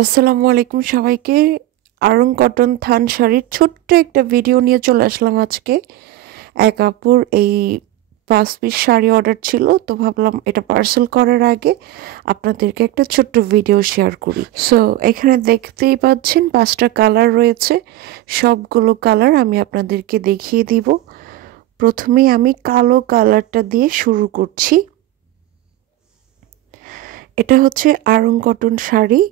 আসসালামু আলাইকুম সবাইকে। আরং কটন থান শাড়ির ছোট্ট একটা ভিডিও নিয়ে চলে আসলাম আজকে। এক আপুর এই 5 পিস শাড়ি অর্ডার ছিল, তো ভাবলাম এটা পার্সেল করার আগে আপনাদেরকে একটা ছোট্ট ভিডিও শেয়ার করি। সো এখানে দেখতেই পাচ্ছেন 5টা কালার রয়েছে, সবগুলো কালার আমি আপনাদেরকে দেখিয়ে দিব। প্রথমেই আমি কালো কালারটা দিয়ে শুরু করছি। এটা হচ্ছে আরং কটন শাড়ি,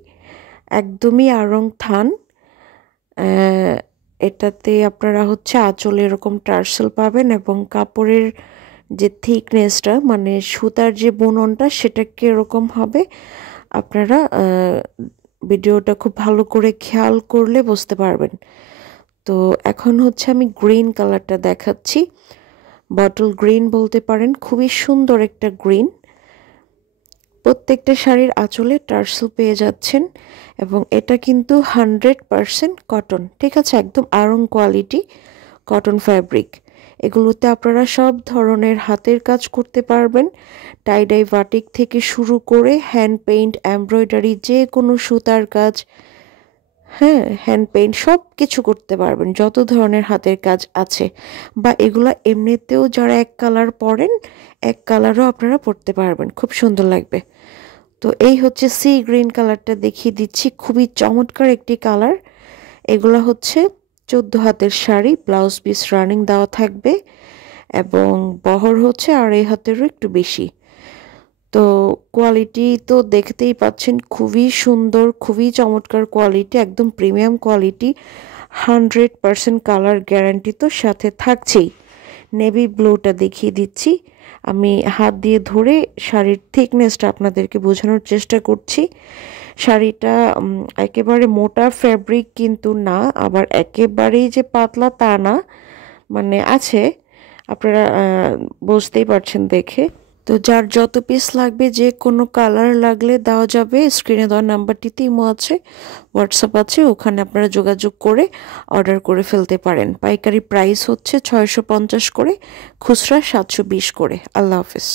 একদমই আরং থান। এটাতে আপনারা হচ্ছে আঁচলে এরকম টার্সেল পাবেন এবং কাপড়ের যে থিকনেসটা মানে সুতার যে বুননটা সেটা কীরকম হবে আপনারা ভিডিওটা খুব ভালো করে খেয়াল করলে বুঝতে পারবেন। তো এখন হচ্ছে আমি গ্রিন কালারটা দেখাচ্ছি, বটল গ্রিন বলতে পারেন, খুবই সুন্দর একটা গ্রিন। প্রত্যেকটা শাড়ির আঁচলে টার্সেল পেয়ে যাচ্ছেন এবং এটা কিন্তু 100% কটন, ঠিক আছে, একদম আরং কোয়ালিটি কটন ফ্যাব্রিক। এগুলোতে আপনারা সব ধরনের হাতের কাজ করতে পারবেন, টাইডাই বাটিক থেকে শুরু করে হ্যান্ড পেইন্ট, এমব্রয়ডারি, যে কোনো সুতার কাজ, হ্যাঁ হ্যান্ড পেইন্ট সব কিছু করতে পারবেন, যত ধরনের হাতের কাজ আছে। বা এগুলা এমনিতেও যারা এক কালার পরেন এক কালারও আপনারা পরতে পারবেন, খুব সুন্দর লাগবে। তো এই হচ্ছে সি গ্রিন কালারটা দেখিয়ে দিচ্ছি, খুবই চমৎকার একটি কালার। এগুলা হচ্ছে 14 হাতের শাড়ি, ব্লাউজ পিস রানিং দেওয়া থাকবে এবং বহর হচ্ছে 2.5 হাতেরও একটু বেশি। তো কোয়ালিটি তো দেখতেই পাচ্ছেন, খুবই সুন্দর, খুবই চমৎকার কোয়ালিটি, একদম প্রিমিয়াম কোয়ালিটি। 100% কালার গ্যারান্টি তো সাথে থাকছেই। নেভি ব্লুটা দেখিয়ে দিচ্ছি, আমি হাত দিয়ে ধরে শাড়ির থিকনেসটা আপনাদেরকে বোঝানোর চেষ্টা করছি। শাড়িটা একেবারে মোটা ফ্যাব্রিক কিন্তু না, আবার একেবারেই যে পাতলা তা না, মানে আছে, আপনারা বুঝতেই পারছেন দেখে। তো যার যত পিস লাগবে, যে কোনো কালার লাগলে দেওয়া যাবে। স্ক্রিনে দেওয়া নাম্বারটিতে ইমো আছে, হোয়াটসঅ্যাপ আছে, ওখানে আপনারা যোগাযোগ করে অর্ডার করে ফেলতে পারেন। পাইকারি প্রাইস হচ্ছে 650 করে, খুচরা 720 করে। আল্লাহ হাফেজ।